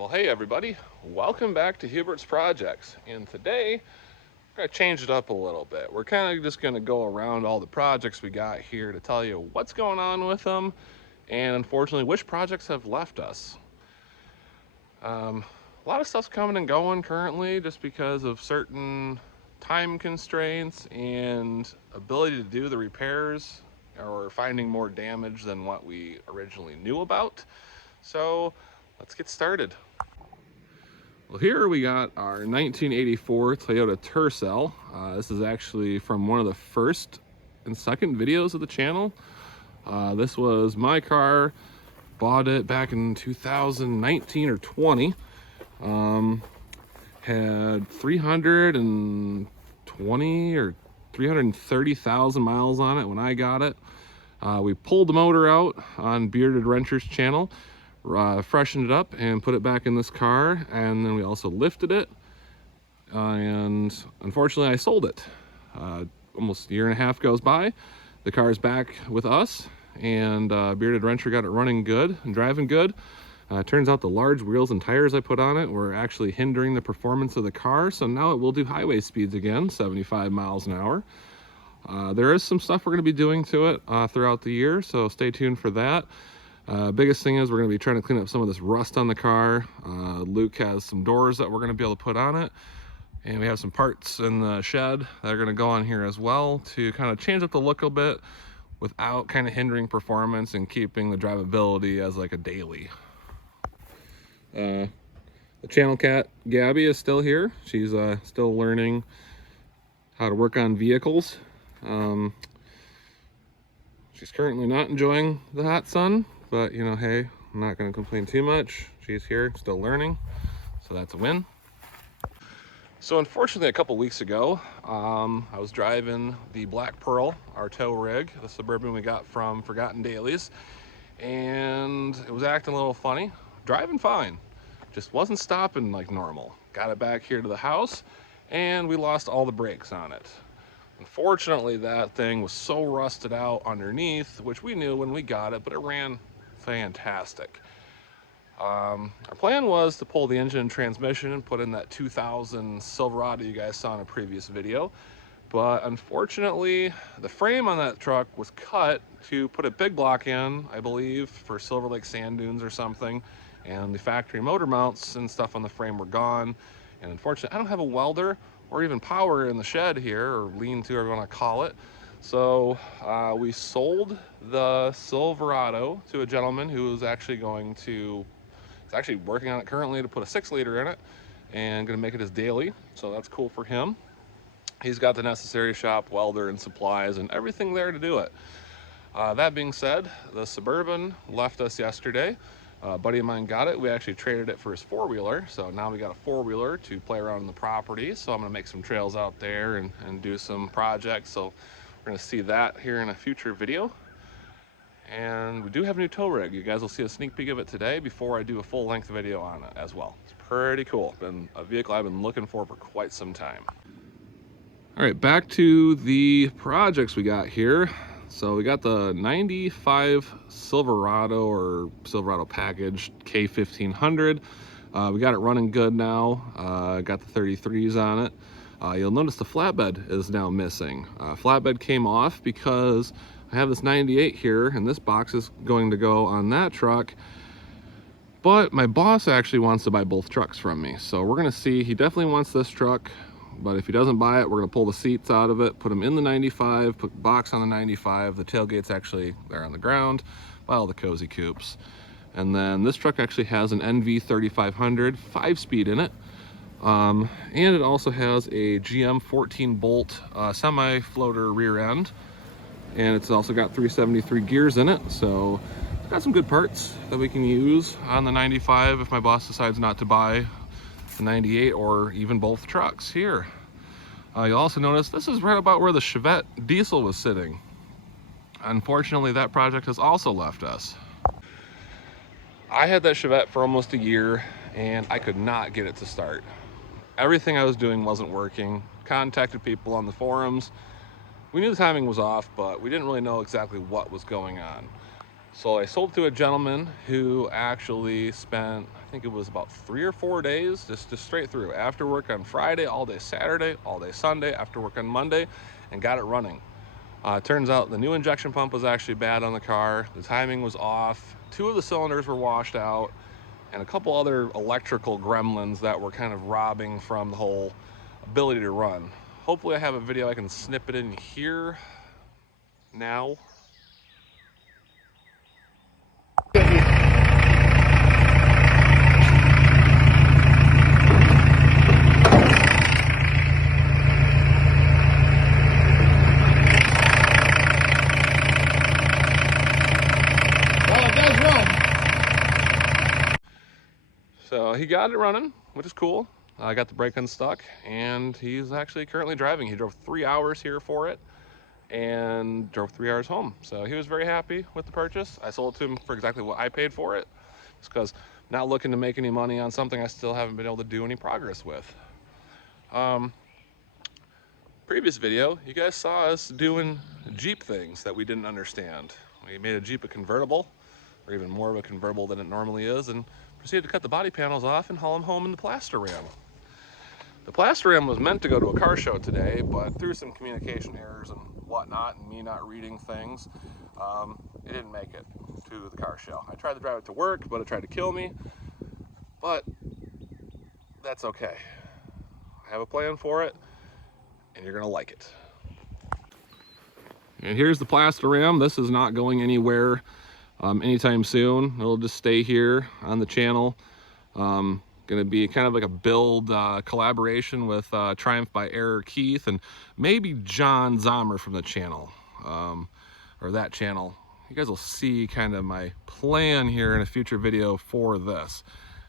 Well, hey everybody, welcome back to Hubert's Projects. And today, we're gonna change it up a little bit. We're kind of just gonna go around all the projects we got here to tell you what's going on with them, and unfortunately, which projects have left us. A lot of stuff's coming and going currently just because of certain time constraints and ability to do the repairs or finding more damage than what we originally knew about. So let's get started. Well, here we got our 1984 Toyota Tercel. This is actually from one of the first and second videos of the channel. This was my car. Bought it back in 2019 or 20. Had 320 or 330,000 miles on it when I got it. We pulled the motor out on Bearded Wrencher's channel, freshened it up and put it back in this car, and then we also lifted it, and unfortunately I sold it. Almost a year and a half goes by, the car is back with us, and Bearded Wrencher got it running good and driving good. Turns out the large wheels and tires I put on it were actually hindering the performance of the car, so now it will do highway speeds again, 75 miles an hour. There is some stuff we're going to be doing to it throughout the year, so stay tuned for that. Biggest thing is we're going to be trying to clean up some of this rust on the car. Luke has some doors that we're going to be able to put on it, and we have some parts in the shed that are going to go on here as well to kind of change up the look a bit without kind of hindering performance and keeping the drivability as like a daily. The channel cat Gabby is still here. She's still learning how to work on vehicles. She's currently not enjoying the hot sun, but you know, hey, I'm not going to complain too much. She's here, still learning, so that's a win. So unfortunately, a couple weeks ago, I was driving the Black Pearl, our tow rig, the Suburban we got from Forgotten Dailies, and it was acting a little funny. Driving fine, just wasn't stopping like normal. Got it back here to the house, and we lost all the brakes on it. Unfortunately, that thing was so rusted out underneath, which we knew when we got it, but it ran fantastic. Our plan was to pull the engine and transmission and put in that 2000 Silverado you guys saw in a previous video, but unfortunately the frame on that truck was cut to put a big block in, I believe for Silver Lake sand dunes or something, and the factory motor mounts and stuff on the frame were gone. And unfortunately, I don't have a welder or even power in the shed here, or lean-to, or want to call it. So we sold the Silverado to a gentleman who is actually working on it currently to put a 6-liter in it and going to make it his daily. So that's cool for him. He's got the necessary shop welder and supplies and everything there to do it. That being said, the Suburban left us yesterday. A buddy of mine got it. We actually traded it for his 4-wheeler, so now we got a 4-wheeler to play around on the property. So I'm going to make some trails out there and do some projects, so we're going to see that here in a future video. And we do have a new tow rig. You guys will see a sneak peek of it today before I do a full-length video on it as well. It's pretty cool. Been a vehicle I've been looking for quite some time. All right, back to the projects we got here. So we got the 95 Silverado or Silverado package K1500. We got it running good now. Got the 33s on it. You'll notice the flatbed is now missing. Flatbed came off because I have this 98 here, and this box is going to go on that truck. But my boss actually wants to buy both trucks from me. So we're gonna see, he definitely wants this truck. But if he doesn't buy it, we're going to pull the seats out of it, put them in the 95, put the box on the 95. The tailgate's actually there on the ground by all the cozy coupes. And then this truck actually has an NV 3500 5-speed in it. And it also has a GM 14-bolt semi-floater rear end. And it's also got 373 gears in it. So it's got some good parts that we can use on the 95 if my boss decides not to buy 98 or even both trucks here. You'll also notice this is right about where the Chevette diesel was sitting. Unfortunately, that project has also left us. I had that Chevette for almost a year and I could not get it to start. Everything I was doing wasn't working. Contacted people on the forums. We knew the timing was off, but we didn't really know exactly what was going on. So I sold to a gentleman who actually spent think it was about 3 or 4 days, just straight through. After work on Friday, all day Saturday, all day Sunday, after work on Monday, and got it running. Turns out the new injection pump was actually bad on the car. The timing was off. 2 of the cylinders were washed out, and a couple other electrical gremlins that were kind of robbing from the whole ability to run. Hopefully I have a video I can snip it in here now. So he got it running, which is cool. I got the brake unstuck, and he's actually currently driving. He drove 3 hours here for it and drove 3 hours home. So he was very happy with the purchase. I sold it to him for exactly what I paid for it, just because I'm not looking to make any money on something I still haven't been able to do any progress with. Previous video, you guys saw us doing Jeep things that we didn't understand. We made a Jeep a convertible, or even more of a convertible than it normally is, and proceeded to cut the body panels off and haul them home in the plaster ram. The plaster ram was meant to go to a car show today, but through some communication errors and whatnot, and me not reading things, it didn't make it to the car show. I tried to drive it to work, but it tried to kill me, but that's okay. I have a plan for it, and you're gonna like it. And here's the plaster ram. This is not going anywhere anytime soon. It'll just stay here on the channel. Gonna be kind of like a build collaboration with Triumph by Error Keith and maybe John Zomer from the channel, or that channel. You guys will see kind of my plan here in a future video for this.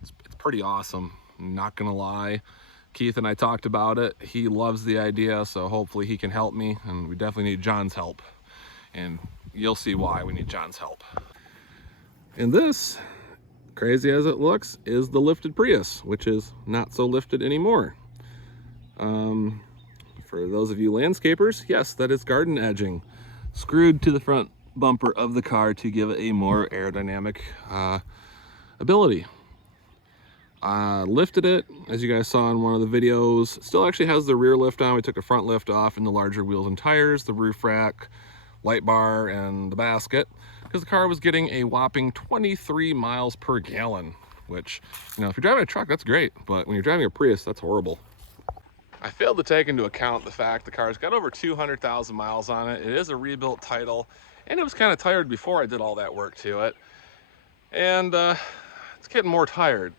It's pretty awesome, I'm not gonna lie. Keith and I talked about it. He loves the idea, so hopefully he can help me, and we definitely need John's help. And you'll see why we need John's help. And this, crazy as it looks, is the lifted Prius, which is not so lifted anymore. For those of you landscapers, yes, that is garden edging, screwed to the front bumper of the car to give it a more aerodynamic ability. Lifted it, as you guys saw in one of the videos. Still actually has the rear lift on. We took a front lift off and the larger wheels and tires, the roof rack, light bar, and the basket, because the car was getting a whopping 23 miles per gallon, which, you know, if you're driving a truck, that's great, but when you're driving a Prius, that's horrible. I failed to take into account the fact the car's got over 200,000 miles on it. It is a rebuilt title, and it was kind of tired before I did all that work to it. And it's getting more tired.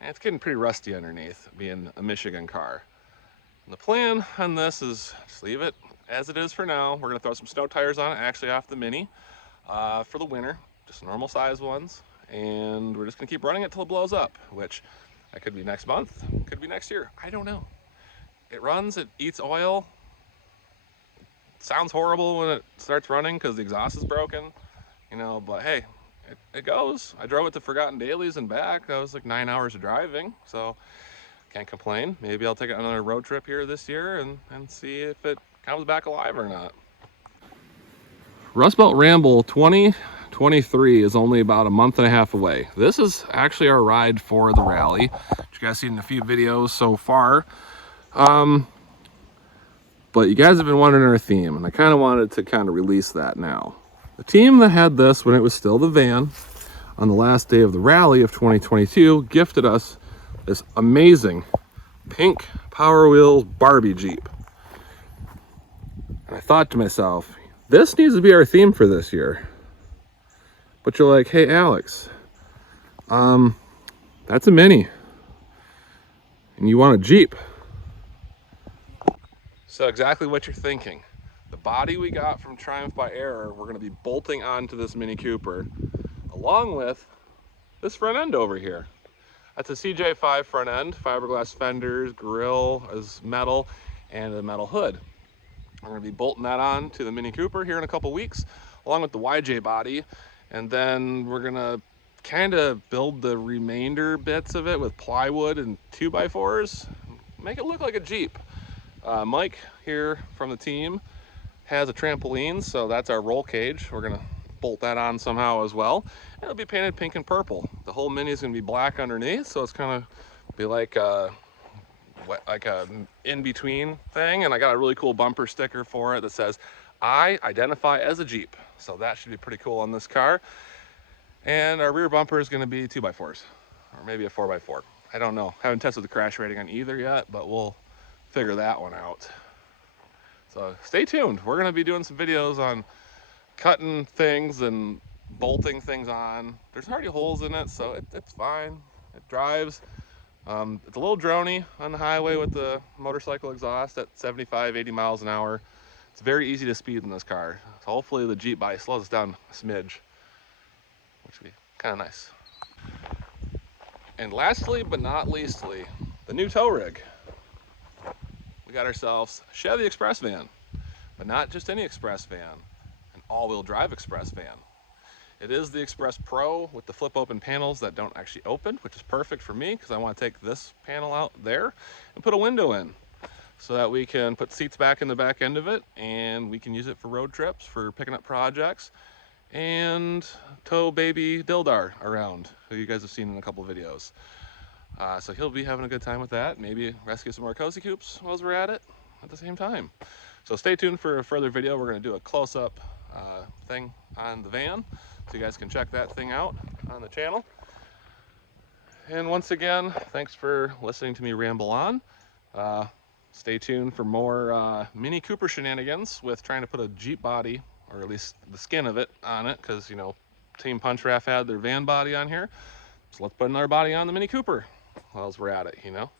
And it's getting pretty rusty underneath, being a Michigan car. And the plan on this is just leave it as it is for now. We're gonna throw some snow tires on it, actually off the Mini, for the winter, just normal size ones. And we're just gonna keep running it till it blows up, which that could be next month, could be next year, I don't know. It runs, it eats oil. It sounds horrible when it starts running because the exhaust is broken, you know, but hey, it goes. I drove it to Forgotten Dailies and back. That was like 9 hours of driving, so can't complain. Maybe I'll take another road trip here this year and see if it comes back alive or not. Rustbelt Ramble 2023 is only about a month and a half away. This is actually our ride for the rally, which you guys seen in a few videos so far. But you guys have been wondering our theme, and I kind of wanted to kind of release that now. The team that had this when it was still the van on the last day of the rally of 2022 gifted us this amazing pink Power Wheels Barbie Jeep. And I thought to myself, this needs to be our theme for this year. But you're like, hey Alex, that's a Mini. And you want a Jeep. So exactly what you're thinking. The body we got from Triumph by Error, we're gonna be bolting onto this Mini Cooper, along with this front end over here. That's a CJ5 front end, fiberglass fenders, grille is metal, and a metal hood. We're gonna be bolting that on to the Mini Cooper here in a couple weeks, along with the YJ body, and then we're gonna kind of build the remainder bits of it with plywood and 2x4s, make it look like a Jeep. Mike here from the team has a trampoline, so that's our roll cage. We're gonna bolt that on somehow as well. And it'll be painted pink and purple. The whole Mini is going to be black underneath, so it's kind of be like a in-between thing. And I got a really cool bumper sticker for it that says, "I identify as a Jeep." So that should be pretty cool on this car. And our rear bumper is going to be 2x4s, or maybe a 4x4. I don't know. Haven't tested the crash rating on either yet, but we'll figure that one out. So stay tuned. We're going to be doing some videos on cutting things and bolting things on. There's already holes in it, so it's fine. It drives. It's a little drony on the highway with the motorcycle exhaust at 75, 80 miles an hour. It's very easy to speed in this car. So hopefully the Jeep body slows us down a smidge, which would be kind of nice. And lastly, but not leastly, the new tow rig. We got ourselves a Chevy Express van, but not just any Express van, an all-wheel drive Express van. It is the Express Pro with the flip open panels that don't actually open, which is perfect for me because I want to take this panel out there and put a window in so that we can put seats back in the back end of it, and we can use it for road trips, for picking up projects, and tow baby Dildar around, who you guys have seen in a couple of videos. So he'll be having a good time with that. Maybe rescue some more cozy coops while we're at it at the same time. So stay tuned for a further video. We're going to do a close-up thing on the van, so you guys can check that thing out on the channel. And once again, thanks for listening to me ramble on. Stay tuned for more Mini Cooper shenanigans with trying to put a Jeep body, or at least the skin of it, on it, because, you know, Team Punch Raff had their van body on here. So let's put another body on the Mini Cooper while we're at it, you know.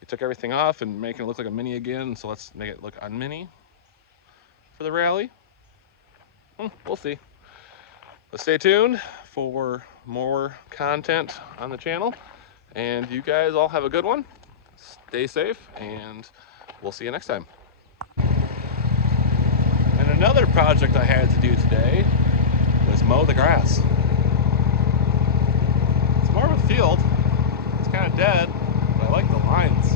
We took everything off and making it look like a Mini again, so let's make it look un-Mini for the rally. We'll see. But stay tuned for more content on the channel, and you guys all have a good one. Stay safe, and we'll see you next time. And another project I had to do today was mow the grass. It's more of a field. It's kind of dead, but I like the lines.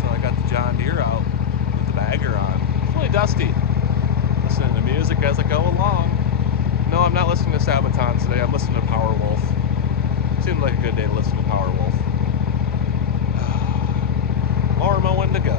So I got the John Deere out with the bagger on. It's really dusty. Listening to music as I go along. No, I'm not listening to Sabaton today. I'm listening to Powerwolf. Seemed like a good day to listen to Powerwolf. More mowing to go.